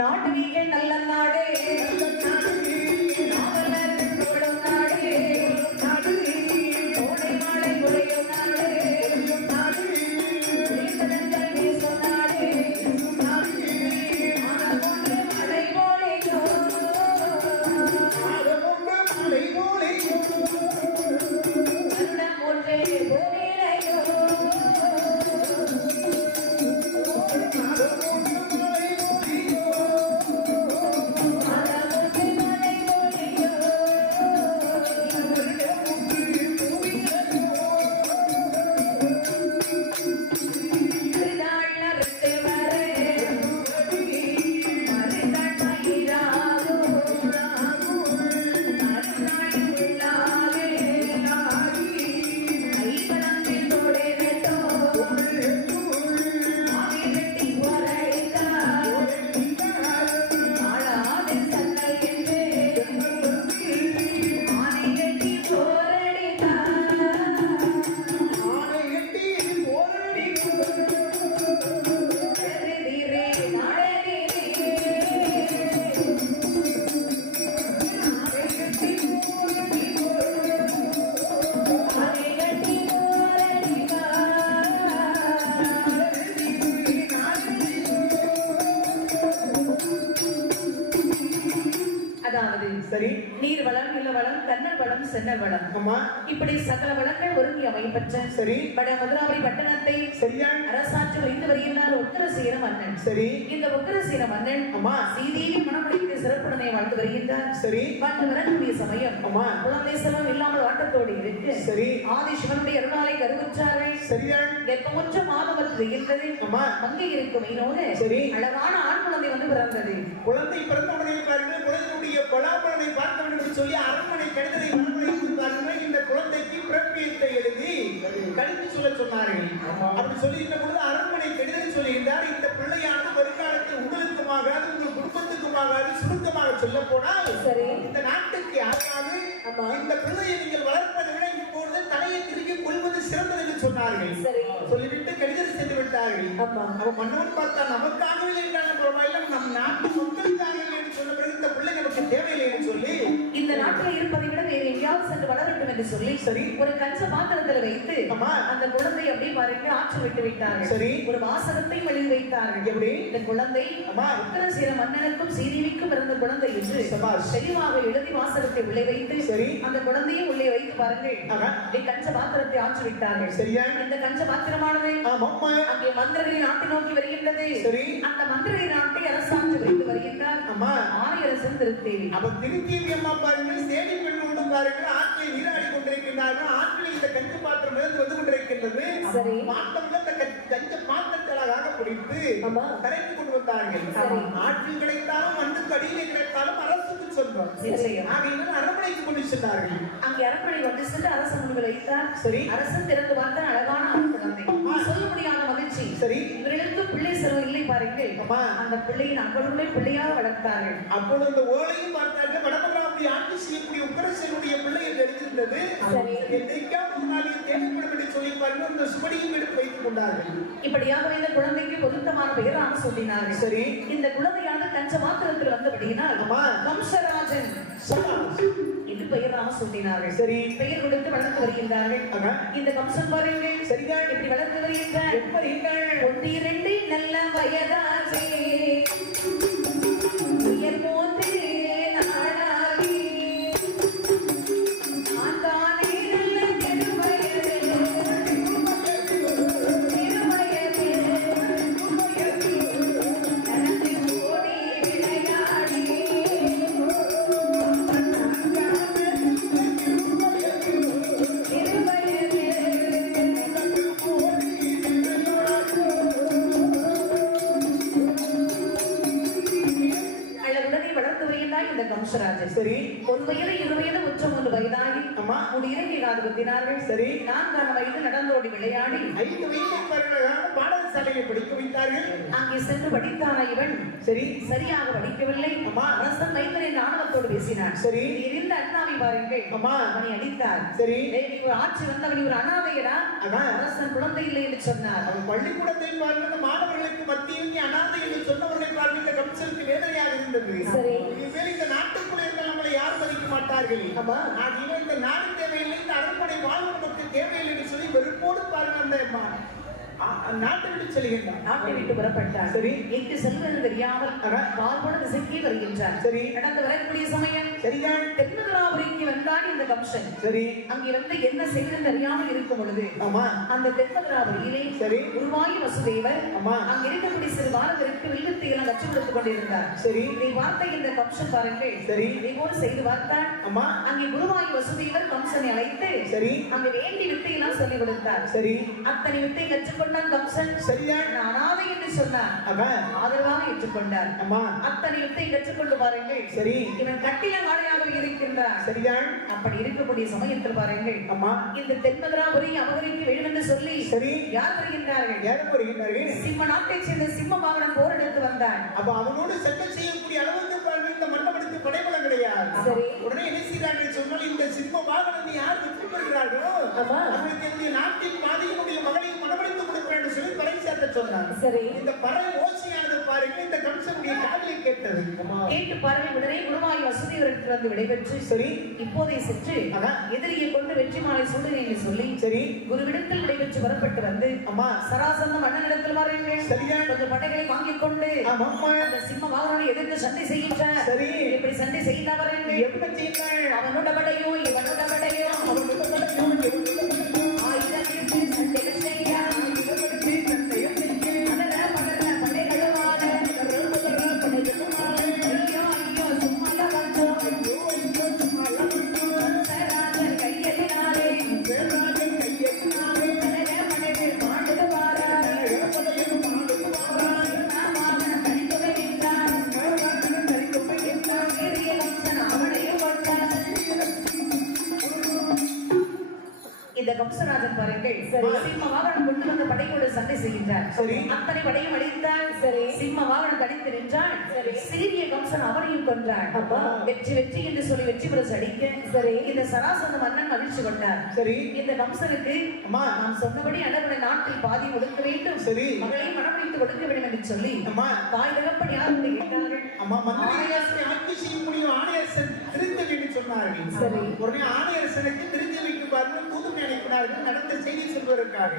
நாடு நல்ல நாடு. அதாவது சரி. நீர் வளம் நில வளம் கண்ணல் வளம் சென்னல் வளம். அம்மா இப்படி சகல வளங்கள் ஒருங்கி அமைப்பெற்ற சரி. வட மதுராபுரி பட்டணத்தை சரியா. அரசாட்சி வைத்து வருகின்றார் உத்தரசீர மன்னன். சரி. இந்த உத்தரசீர மன்னன் அம்மா சீதையை மணமுடித்து சிறப்புடனே வாழ்ந்து வருகின்றார். சரி. வாழ்ந்து வரக்கூடிய சமயம் அம்மா குழந்தை செல்வம் இல்லாமல் வாட்டத்தோடு இருக்கு. சரி. ஆதி சிவனுடைய அருளாலை கருவுற்றார்கள். சரியா. வெப்பமுற்ற மாதம் இருந்தது. அம்மா மங்கை இருக்கும் மீனோடு சரி. அழகான ஆண் குழந்தை வந்து பிறந்தது. குழந்தை பிறந்தவுடனே சொல்லி அரண்மனை கடிதத்தை பாருங்கள். இந்த குழந்தைக்கு பிறப்பியத்தை எழுதி கடித்து சொல்ல சொன்னார்கள். அப்படி பொழுது அரண்மனை கடிதம் சொல்லுகின்றார் இந்த பிள்ளையானது வருங்காலத்தில் உங்களுக்குமாக உங்கள் குடும்பத்துக்குமாக சுருக்கமாக சொல்ல போனால் சரி. இந்த நாட்டுக்கு யாராவது. இந்த பிள்ளையை நீங்கள் வளர்ப்பதை விட இப்பொழுது தலையை திருப்பி கொள்வது சிறந்தது என்று சொன்னார்கள். சரி. சொல்லிவிட்டு கடிதம் சென்று விட்டார்கள். ஆமா. அவ மன்னவன் பார்த்தா நமக்காகவே பரவாயில்ல நம் நாட்டு இருப்பதை விட வேறு எங்கேயாவது சென்று வளரட்டும் என்று சொல்லி சரி. ஒரு கஞ்ச பாத்திரத்தில் வைத்து. அந்த குழந்தை அப்படியே பாருங்க ஆற்று விட்டு வைத்தார்கள் சரி. ஒரு வாசகத்தை வெளியில் வைத்தார்கள் எப்படி? இந்த குழந்தை ஆமா. உத்தரசீர மன்னனுக்கும் சீதேவிக்கும் பிறந்த குழந்தை என்று. தெளிவாக எழுதி வாசகத்தை உள்ளே வைத்து சரி. அந்த குழந்தையை உள்ளே வைத்து பாருங்கள். அப்படியே கஞ்ச பாத்திரத்தை ஆற்று விட்டார்கள் சரியா? இந்த கஞ்ச பாத்திரமானது அங்கே மந்திரகிரி நாட்டை நோக்கி வருகின்றது சரி. அந்த மந்திரகிரி நாட்டை அரசாட்சி வைத்து வருகின்றார் அம்மா. திருத்தேவி அவ திருத்தேவி அம்மா பாருங்கள் சேடி பெண் ஆற்றில் நீராடி கொண்டிருக்கின்றார்கள் ஆற்றில் இந்த கஞ்ச பாத்திரம் வந்து கொண்டிருக்கின்றது. பாத்திரம்ல இந்த கஞ்ச- பாத்திரத்தை அழகாக பிடித்து. கரைத்து கொண்டு வந்தார்கள். ஆற்றில் கிடைத்தாலும் மண்ணுக்கு அடியிலே கிடைத்தாலும் அரசுக்கு சொல்றோம். ஆகையினால் அரண்மனைக்கு கொண்டு சென்றார்கள். அங்கே அரண்மனை வந்து சென்று அரசன் முன்பு வைத்தார் சரி. அரசன் திறந்து பார்த்த அழகான ஆண் குழந்தை. சொல்ல முடியாத மகிழ்ச்சி. சரி. இவர்களுக்கு பிள்ளை செல்வம் இல்லை பாருங்கள். அந்த பிள்ளையின் அவர்களுடைய பிள்ளையாக வளர்த்தார்கள். அப்பொழுது இந்த ஓலையும் பார்த்தார்கள். வடமராவதி ஆட்சி செய்யக்கூடிய உக்கரசனுடைய பிள்ளை என்று எழுதியிருந்தது. தேவைப்படும் என்று பாருங்கள் அந்த சுவடியும் எடுத்து வைத்துக் கொண்டார்கள். இப்படியாக இந்த குழந்தைக்கு பொருத்தமான பெயராக சூட்டினார்கள் சரி. இந்த குழந்தையானது கஞ்ச மாத்திரத்தில் வந்தபடியினால் சூட்டினார்கள் சரி. பெயர் கொடுத்து வளர்த்து வருகின்றார்கள். இந்த வம்சம் பாருங்கள் சரிதான். எப்படி வளர்த்து வருகின்றார்? ஒன்று இரண்டு நல்ல வயதாகி சரி. ஒரு வயது இரு வயது உச்சம் ஒன்று வயதாகி அம்மா. ஒரு இறங்கி காது குத்தினார்கள் சரி. நான்காம் வயது நடந்தோடி விளையாடி ஐந்து பாருங்கள் பாடசாலையை படிக்க வைத்தார்கள் அங்கே சென்று படித்தான இவன் சரி சரியாக படிக்கவில்லை அம்மா. அரசன் மைந்தனின் ஆணவத்தோடு பேசினான் சரி. இருந்த அண்ணாவை பாருங்கள் அம்மா. அவனை அடித்தார் சரி. "டேய், நீ ஒரு ஆட்சி வந்தவன் ஒரு அனாதையடா. அரசன் குழந்தை இல்லை என்று சொன்னார் அவன் பள்ளிக்கூடத்தை பார்க்கிற மாணவர்களுக்கு மத்தியில் நீ அனாதை என்று சொன்னவர்களை பார்க்கின்ற கம்சனுக்கு வேதனை சொன்னார்கள் ஆமா. ஆகிய இந்த நாடு தேவையில்லை இந்த அரண்மனை வாழ்வு நமக்கு தேவையில்லை என்று சொல்லி வெறுப்போடு பாருங்க அந்த நாட்டை விட்டு செல்கின்றார் நாட்டை விட்டு புறப்பட்டார் சரி. எங்கு செல்வது தெரியாமல். கால்பட திசைக்கு வருகின்றார் சரி. நடந்து வரக்கூடிய சமயம் சரிதான் தென்மதுராபுரிக்கு வந்தான் இந்த கம்சன் சரி. அங்கே வந்து என்ன செய்வது தெரியாமல் இருக்கும் பொழுது ஆமா. அந்த தென்மதுராபுரியிலே சரி. குருவாயு வசுதேவர் ஆமா. அங்க இருக்கக்கூடிய சிறு பாலகருக்கு வில்லுத்தை எல்லாம் கற்றுக் கொடுத்துக் கொண்டிருந்தார். சரி. இதை பார்த்த இந்த கம்சன் பாருங்கள். சரி. இதை போல செய்து பார்த்தார் ஆமா. அங்கே குருவாயு வசுதேவர் கம்சனை அழைத்து சரி. அங்க வேண்டி வித்தையெல்லாம் சொல்லிக் கொடுத்தார். சரி. அத்தனை வித்தை கற்றுக்கொண்டான் கம்சன் சரிதான் அனாதை என்று சொன்னார். அவன் ஆதரவாக ஏற்றுக்கொண்டார். ஆமா. அத்தனை வித்தை கற்றுக்கொண்டு பாருங்கள். சரி. இவன் கட்டில காளையாக இருக்கின்றார். சரிதான். அப்படி இருக்கக்கூடிய சமயத்தில் பாருங்கள். ஆமா இந்த தென்மதுராபுரி அபகரிக்க வேண்டும் என்று சொல்லி சரி. யார் வருகின்றார்கள்? யாரும் வருகின்றார்கள்? சிம்ம நாட்டைச் சேர்ந்த சிம்ம வாகனம் போர் எடுத்து வந்தான் அப்ப அவனோடு சட்டம் செய்யக்கூடிய அளவுக்கு பாருங்க இந்த மண்டபத்துக்கு படைபலம் கிடையாது. சரி. உடனே என்ன செய்யறாங்க சொன்னால் இந்த சிம்ம வாகனத்தை யார் விற்று பெறுகிறார்களோ ஆமா. அவர்களுக்கு என்னுடைய நாட்டின் பாதியினுடைய மகளையும் மனமளித்து கொடுக்கிறேன் என்று சொல்லி படை சேர்க்க சொன்னார் சரி. இந்த பறை ஓசையானது பாருங்க இந்த கம்சனுடைய காதலில் கேட்டது கேட்டு பாருங்கள் உடனே குருவாய் வசதிவருக்கு வந்து விடைபெற்று சரி. இப்போதே சென்று. எதிரியை கொண்டு வெற்றி மாலை என்று சொல்லி சரி. குருவிடத்தில் விடைபெற்று வரப்பட்டு வந்து அம்மா. சராசந்தம் அண்ணனிடத்தில் பாருங்கள் சரியா கொஞ்சம் படைகளை வாங்கிக் கொண்டு அந்த சிம்ம வாகனங்களை எதிர்த்து சண்டை செய்கின்றார். சரி. இப்படி சண்டை செய்தா பாருங்கள். எப்படி செய்யுங்கள் அவனோட படையோ இவனோட படையோ இந்த கம்சராஜன் பாருங்கள் சிம்ம வாகனம் கொண்டு வந்த படையோடு சண்டை செய்கின்றார் சரி. அத்தனை படையும் அடித்தார் சரி. சிம்ம வாகனம் தடித்து நின்றான் சரி. சீரிய கம்சன் அவரையும் கொன்றான் அப்பா. வெற்றி வெற்றி என்று சொல்லி வெற்றி பெற அடிக்க சரி. இந்த சராசந்த மன்னன் மகிழ்ச்சி கொண்டார் சரி இந்த கம்சனுக்கு அம்மா. நாம் சொன்னபடி அடகுட நாட்டில் பாதி கொடுக்க வேண்டும் சரி. மகளை மனமளித்து கொடுக்க வேண்டும் என்று சொல்லி அம்மா. தாய் தகப்பன் யார் என்று கேட்டார்கள் அம்மா மந்திரியாசனை ஆட்சி செய்ய முடியும் ஆணையரசன் திருத்த வேண்டும் சொன்னார்கள் சரி. உடனே ஆணையரசனுக்கு திருத்தி வைத்து பாருங்கள் அனுப்பினார்கள் நடந்த செய்தி சொல்வதற்காக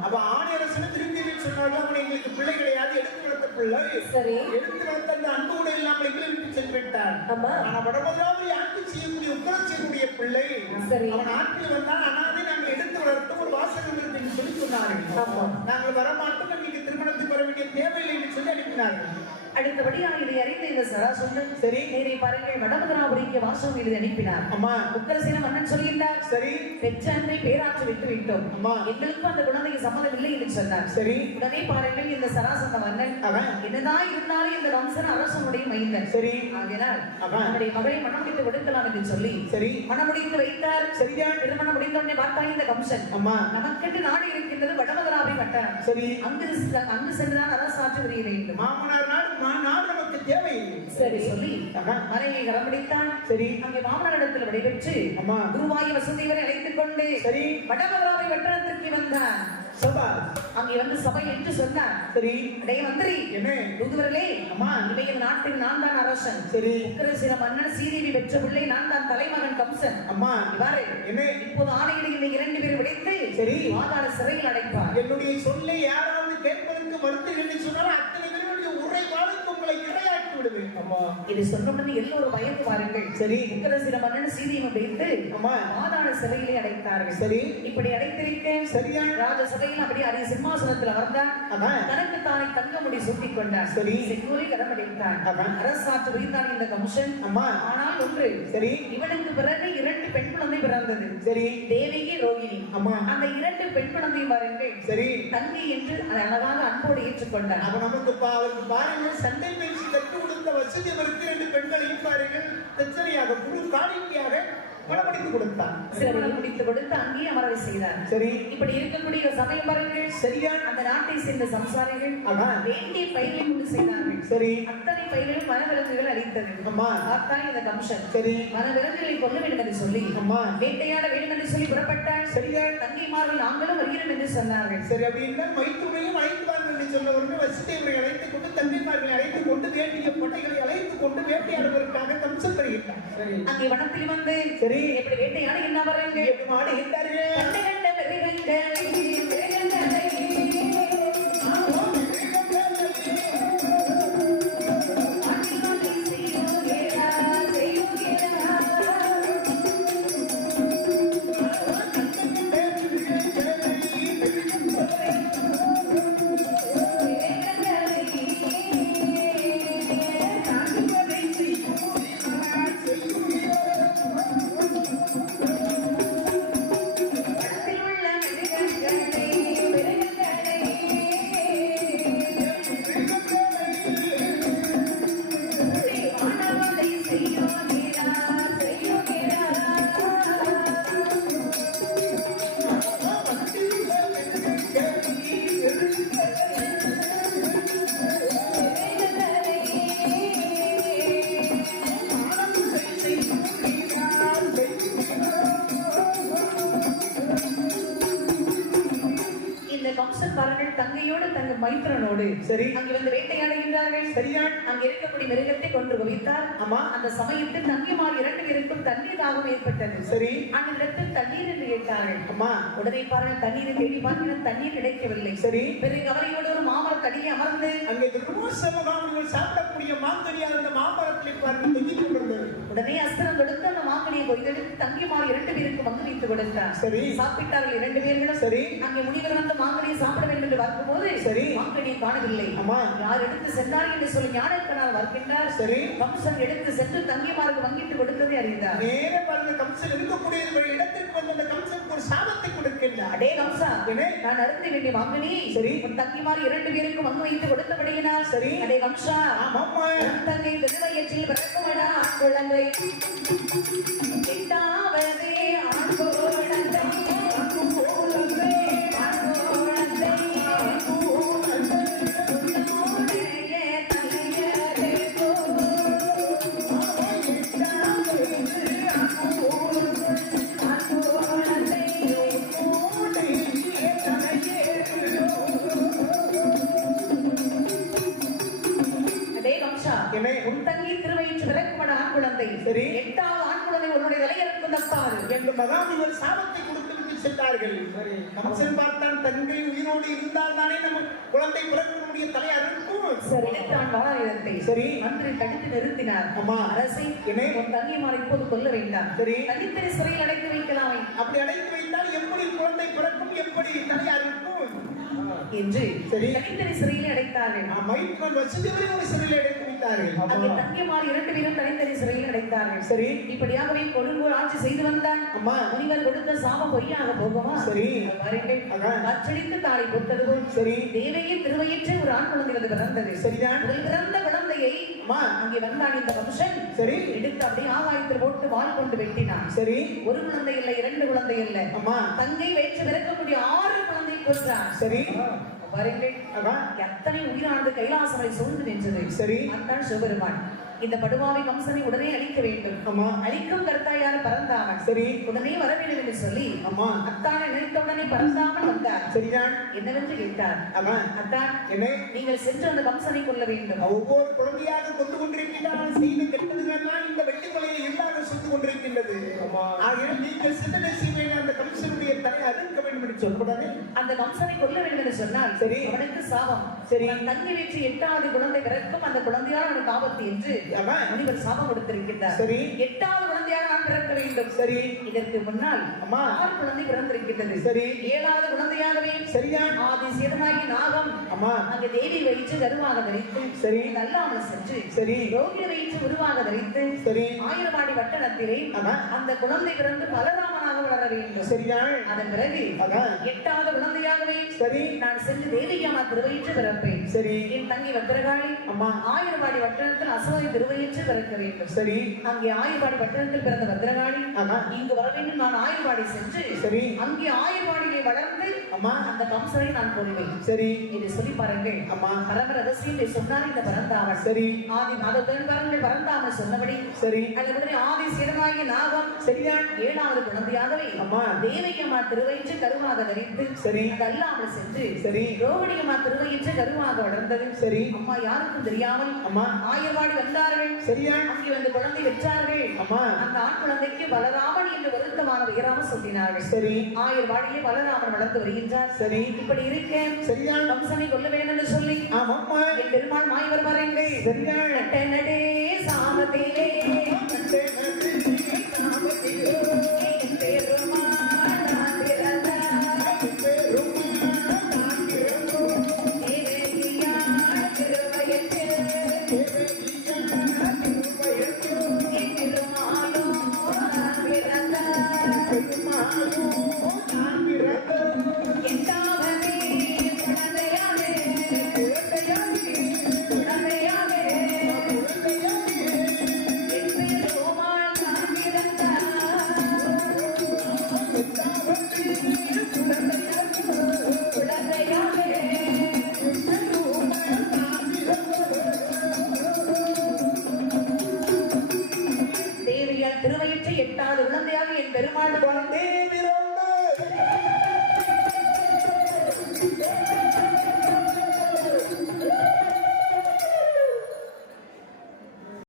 அப்ப ஆணையரசனை திருத்தி வைத்து சொன்னார்கள் அவன் எங்களுக்கு பிள்ளை கிடையாது எடுத்து வளர்த்த பிள்ளை சரி. எடுத்து வளர்த்த அந்த அன்பு கூட இல்லாமல் எங்களை விட்டு சென்று விட்டான். ஆனா வடமதுராவில் ஆட்சி செய்யக்கூடிய உத்தரவு செய்யக்கூடிய பிள்ளை. அவன் ஆட்சியில் வந்தான் அனாதை நாங்கள் எடுத்து வளர்த்த ஒரு வாசகம் இருக்கு என்று சொல்லி சொன்னார்கள். நாங்கள் வரமாட்டோம் எங்களுக்கு திருமணத்துக்கு வர வேண்டிய தேவையில்லை என்று சொல்லி அனுப்பினார்கள் அடுத்தபடியாக இதை அறிந்த இந்த சராசுரன் சரி. நேரே பாருங்கள் வடமதுராபுரிக்கு வாசகம் எழுதி அனுப்பினார். அம்மா. உக்கரசேன மன்னன் சொல்கின்றார் சரி. பெற்ற அன்னை பேராற்று விட்டு விட்டோம். அம்மா. எங்களுக்கும் அந்த குழந்தைக்கு சம்மதம் இல்லை என்று சொன்னார். சரி. உடனே பாருங்கள் இந்த சராசந்த மன்னன் அவன். என்னதான் இருந்தாலும் இந்த வம்சன் அரசனுடைய மைந்தன். சரி. அவன். அவனுடைய மகளை மணமுடித்து கொடுக்கலாம் என்று சொல்லி சரி. மணமுடித்து வைத்தார். சரிதான். திருமணம் முடிந்த உடனே இந்த கம்சன் அம்மா. நமக்கென்று நாடு இருக்கின்றது வடமதுராபுரி வட்டாரம் சரி. அங்கு அங்கு சென்றுதான் அரசாட்சி புரிய வேண்டும். மாமனார் நாடு நாடு நமக்கு தேவையில்லை. சரி சொல்லி. மனைவியை கரம்பிடித்தான் சரி. அங்கே மாமனாரிடத்தில் விடைபெற்று அம்மா. குருவாய் வசுதேவரை அழைத்துக் கொண்டு சரி. வடமதுராவை வட்டாரத்திற்கு வந்தான். சபா. அங்கே வந்து சபை என்று சொன்னார். சரி. அடே மந்திரி. என்ன? தூதுவர்களே அம்மா. இவையின் நாட்டின் நான் தான் அரசன். சரி. உக்கிரசிர மன்னன் சீதேவி பெற்ற பிள்ளை நான் தான் தலைமகன் கம்சன். அம்மா. இவ்வாறு. என்ன? இப்போது ஆணையிடுகின்ற இரண்டு பேர் விடைத்து சரி. வாதாட சிறையில் அடைப்பார். என்னுடைய சொல்லை யாராவது கேட்பதற்கு மறுத்து சொன்னால் அத்தனை விடுவேன் அம்மா. இது சொன்னவுடனே எல்லோரும் பயந்து பாருங்கள் சரி. உக்கிரசிர மன்னன் சீதையை வைத்து சிறையிலே அடைத்தார்கள். சரி. இப்படி அடைத்திருக்க சரியா? ராஜ சபையில் அப்படி அரிய சிம்மாசனத்தில் அமர்ந்தான். ஆமா. தனக்கு தானே தங்க முடி சூட்டிக் கொண்டான். சரி. செங்கோலை கடமடைத்தான் ஆமா. அரசாற்று வைத்தான் இந்த கம்சன் அம்மா. ஆனால் ஒன்று சரி. இவனுக்கு பிறகு இரண்டு பெண் குழந்தை பிறந்தது. சரி. தேவகி ரோகிணி. அம்மா. அந்த இரண்டு பெண் குழந்தையும் பாருங்கள். சரி. தங்கை என்று அழகாக அன்போடு ஏற்றுக்கொண்டான் அப்ப நமக்கு அவருக்கு பாருங்கள் சண்டை பயிற்சி கற்றுக் கொடுத்த வசதி அவருக்கு ரெண்டு பெண்களையும் பாருங்கள். தச்சனையாக குழு காணிக்கையாக மனப்படுத்தி கொடுத்தான். முடித்து கொடுத்து அங்கேயே அமரவை செய்தார். சரி. இப்படி இருக்கக்கூடிய சமயம் பாருங்கள். சரியா? அந்த நாட்டை சேர்ந்த சம்சாரிகள். வேண்டிய பயிரை கொண்டு செய்தார்கள். சரி. அத்தனை பயிர்களும் வனவிலங்குகள் அளித்தது. அம்மா. பார்த்தான் இந்த கம்சன். சரி. வனவிலங்குகளை கொல்ல வேண்டும் என்று சொல்லி அம்மா. வேட்டையாட வேண்டும் என்று சொல்லி புறப்பட்டாள் சரியா தங்கைமார்கள் நாங்களும் வருகிறோம் என்று சொன்னார்கள். சரி அப்படின்னா மைத்துனையும் அழைத்து வாருங்கள் என்று சொன்ன உடனே வசித்தேவரை அழைத்துக் கொண்டு தந்தைமார்களை அழைத்துக் கொண்டு வேண்டிய படைகளை அழைத்துக் கொண்டு வேட்டையாடுவதற்காக கம்சன் வருகின்றார் சரி. அங்கே வனத்தில் வந்து சரி. எப்படி வேட்டையாட என்ன தங்கையோடு தங்க மைத்திரனோடு சரி. அங்கே வந்து வேட்டையாடுகின்றார்கள் சரிதான் அங்க இருக்கக்கூடிய மிருகத்தை கொன்று குவித்தார் ஆமா. அந்த சமயத்தில் தங்கிமார் இரண்டு பேருக்கும் தண்ணீர் தாகம் ஏற்பட்டது சரி. அந்த இடத்தில் தண்ணீர் என்று கேட்டார்கள் அம்மா உடனே பாருங்கள் தண்ணீரை தேடி பார்க்கிறோம் தண்ணீர் கிடைக்கவில்லை சரி. பிறகு கவலையோடு ஒரு மாமரத்தடியை அமர்ந்து அங்கே திருமோசமகாமிகள் சாப்பிடக்கூடிய மாங்கனியார் அந்த மாமரத்தில் பார்த்து தொங்கிக் கொண்டிருந்தது உடனே அஸ்திரம் கொடுத்து அந்த மாங்கனியை கொய்தெடுத்து தங்கிமார் இரண்டு பேருக்கு பங்கு வைத்து கொடுத்தார் சரி. சாப்பிட்டார்கள் இரண்டு பேர்களும் சரி. அங்கே முனிவர் வந்து மாங்கனியை சாப்பிட வேண்டும் என்று வரும்போது சரி. மாங்கனியை காணவில்லை அம்மா. யார் எடுத்து சென்றார் என்று சொல்லி ஞானக்கனால் வருகின்றார் சரி. கம்சன் எடுத்து சென்று தங்கிமாருக்கு பங்கிட்டு கொடுத்ததை அறிந்தார் நேர பாருங்க கம்சன் இருக்கக்கூடிய இடத்திற்கு வந்து அந்த கம்சனுக்கு ஒரு சாபத்தை கொடுக்கின்றார் அடே கம்சா? நான் அருந்த வேண்டிய மாங்கனி சரி. உன் தங்கிமார் இரண்டு பேருக்கு பங்கு வைத்து கொடுத்தபடியினால் சரி. அடே கம்சா உன் தங்கை விதவையற்றில் பிறக்குமடா குழந்தை எட்டாவதே சரி எடுத்தான் வாழாயுதத்தை சரி. மந்திரி தடுத்து நிறுத்தினார் அம்மா. அரசை? உன் தங்கைமாரை இப்போது கொல்ல வேண்டாம் சரி. தனித்திரை சிறையில் அடைத்து வைக்கலாமே அப்படி அடைத்து வைத்தால் எப்படி குழந்தை பிறக்கும் எப்படி இருக்கும் என்று சரி. தனித்திரை சிறையில் அடைத்தார்கள் மைத்ரன் வசுதேவரை ஒரு சிறையில் அடைத்து வைத்தார்கள் அங்கே இரண்டு பேரும் தனித்தனி சிறையில் அடைத்தார்கள் சரி. இப்படியாகவே கொடுங்கோல் ஆட்சி செய்து வந்தான் அம்மா. முனிவர் கொடுத்த சாபம் பொய்யாக போகுமா சரி. தாளை போல் சரி. தேவையின் திருவயிற்று ஒரு ஆண் குழந்தை பிறந்தது சரிதான். பிறந்த குழந்தையை அம்மா. அங்கே வந்தான் இந்த வம்சன் சரி. எடுத்து அப்படியே ஆகாயத்தில் போட்டு வாள் கொண்டு வெட்டினான் சரி ஒரு குழந்தை இல்லை இரண்டு குழந்தை இல்லை அம்மா. தங்கை வயிற்று பிறக்கக்கூடிய ஆறு குழந்தை கொன்றான் சரி. பாருங்கள் அதான். எத்தனை உயிரானது கைலாசமலை சூழ்ந்து நின்றது? சரி. அத்தான் சிவபெருமான். இந்த படுவாவை கம்சனை உடனே அழிக்க வேண்டும். ஆமா. அழிக்கும் கர்த்தாயார் பரந்தாமன். சரி. உடனே வர வேண்டும் என்று சொல்லி அம்மா. அத்தானை நினைத்த உடனே பரந்தாமன் வந்தார். சரிதான். என்னவென்று கேட்டார்? அம்மா. அத்தான் என்ன? நீங்கள் சென்று அந்த கம்சனை கொல்ல வேண்டும். ஒவ்வொரு குழந்தையாக கொண்டு கொண்டிருக்கிறான் செய்து கெட்டதுலாம் இந்த வெள்ளிமலையில் இல்லாத சுட்டு கொண்டிருக்கின்றது. ஆகையால் நீங்கள் சொல்லப்படாது அந்த கம்சனை கொல்ல வேண்டும் என்று சொன்னால் சரி. அவனுக்கு சாபம் சரி. தங்கி வீட்டு எட்டாவது குழந்தை பிறக்கும் அந்த குழந்தையால் அவனுக்கு ஆபத்து என்று. முனிவர் சாபம் கொடுத்திருக்கின்றார் சரி. எட்டாவது குழந்தையாக நான் பிறக்க வேண்டும் சரி. இதற்கு முன்னால் அம்மா. ஆறு குழந்தை பிறந்திருக்கின்றது சரி. ஏழாவது குழந்தையாகவே சரிதான் ஆதி சேதனாகி நாகம் அம்மா. அங்கு தேவி வயிற்று கருவாக தரித்து சரி. அல்லாமல் சென்று சரி. ரோகிணி வயிற்று உருவாக தரித்து சரி. ஆயிரவாடி வட்டணத்திலே. அந்த குழந்தை பிறந்து பலராமனாக வளர வேண்டும் சரிதான்? அதன் பிறகு. எட்டாவது குழந்தையாகவே சரி. நான் சென்று தேவியான திருவயிற்று பிறப்பேன். சரி. என் தங்கி வத்திரகாளி அம்மா. ஆயிரவாடி வட்டணத்தில் அசுவதி திருவயிற்று பிறக்க வேண்டும். சரி. அங்கே ஆயிரவாடி பட்டணத்தில் பிறந்த பத்திரகாளி ஆமா. இங்கு வர வேண்டும் நான் ஆயர்வாடி சென்று சரி. அங்கே ஆயர்வாடியை வளர்ந்து அம்மா. அந்த கம்சனை நான் கொள்வேன் சரி. இதை சொல்லி பாருங்கள். அம்மா. பரம ரகசியத்தை சொன்னார் இந்த பரந்தாமன். சரி. ஆதி மாதத்தன் பாருங்கள் பரந்தாமன் சொன்னபடி சரி. அல்லது ஆதி சிறமாகிய நாகம் சரிதான். ஏழாவது குழந்தையாகவே அம்மா. தேவியம்மா திருவயிற்று கருவாக தரித்து சரி. அது அல்லாமல் சென்று சரி. ரோகிணியம்மா திருவயிற்று கருவாக வளர்ந்தது. சரி. அம்மா யாருக்கும் தெரியாமல் அம்மா. ஆயர்வாடி வந்தார்கள். சரிதான் அங்கே வந்து குழந்தை பெற்றார்கள். அம்மா. அந்த ஆண் குழந்தைக்கு பலராமன் என்று வருத்தமான உயராம சொல்லினார்கள். சரி. ஆயர்வாடியிலே பலராமன் வளர்ந்து வருகின்றார். சரி. இப்படி இருக்க சரிதான் கம்சனை கொல்ல வேண்டும் என்று சொல்லி ஆமாம்மா. என் பெருமாள் மாயவர் பாருங்கள். சரிதான் நட்ட நடே